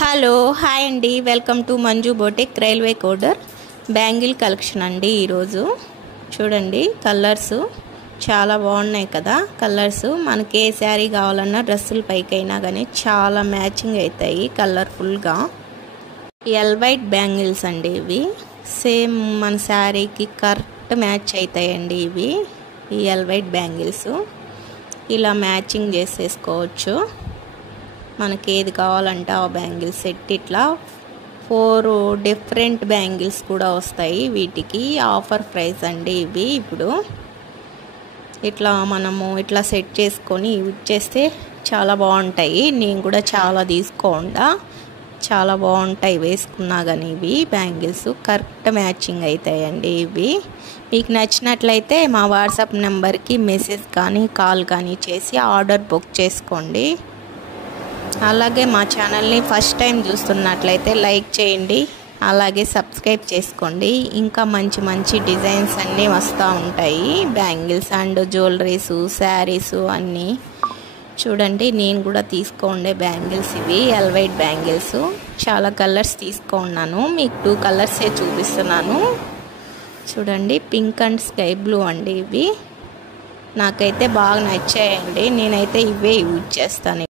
Hello hi అండి, welcome to Manju boutique railway కోడర్ bangle collection అండి. ఈరోజు చూడండి, కలర్స్ చాలా బాగున్నాయి కదా. కలర్స్ మనకి ఏ శారీ కావాలన్నా డ్రెస్సుల పైకైనా కానీ చాలా మ్యాచింగ్ అవుతాయి కలర్ఫుల్గా. ఎల్ వైట్ బ్యాంగిల్స్ అండి ఇవి. సేమ్ మన శారీకి కరెక్ట్ మ్యాచ్ అవుతాయండి ఇవి. ఈ ఎల్ వైట్ బ్యాంగిల్స్ ఇలా మ్యాచింగ్ చేసేసుకోవచ్చు. మనకి ఏది కావాలంటే ఆ బ్యాంగిల్ సెట్. ఇట్లా 4 డిఫరెంట్ బ్యాంగిల్స్ కూడా వస్తాయి. వీటికి ఆఫర్ ప్రైస్ అండి ఇవి. ఇప్పుడు ఇట్లా మనము ఇట్లా సెట్ చేసుకొని యూజ్ చేస్తే చాలా బాగుంటాయి. నేను కూడా చాలా తీసుకోండా, చాలా బాగుంటాయి వేసుకున్నా కానీ. ఇవి బ్యాంగిల్స్ కరెక్ట్ మ్యాచింగ్ అవుతాయండి ఇవి. మీకు నచ్చినట్లయితే మా వాట్సాప్ నెంబర్కి మెసేజ్ కానీ కాల్ కానీ చేసి ఆర్డర్ బుక్ చేసుకోండి. అలాగే మా ఛానల్ని ఫస్ట్ టైం చూస్తున్నట్లయితే లైక్ చేయండి, అలాగే సబ్స్క్రైబ్ చేసుకోండి. ఇంకా మంచి మంచి డిజైన్స్ అన్నీ వస్తూ ఉంటాయి. బ్యాంగిల్స్ అండ్ జ్యువెలరీసు, శారీసు అన్నీ చూడండి. నేను కూడా తీసుకోండే బ్యాంగిల్స్ ఇవి ఎల్ వైట్ బ్యాంగిల్స్. చాలా కలర్స్ తీసుకున్నాను, మీకు 2 కలర్సే చూపిస్తున్నాను. చూడండి, పింక్ అండ్ స్కై బ్లూ అండి ఇవి. నాకైతే బాగా నచ్చాయండి, నేనైతే ఇవే యూజ్ చేస్తాను.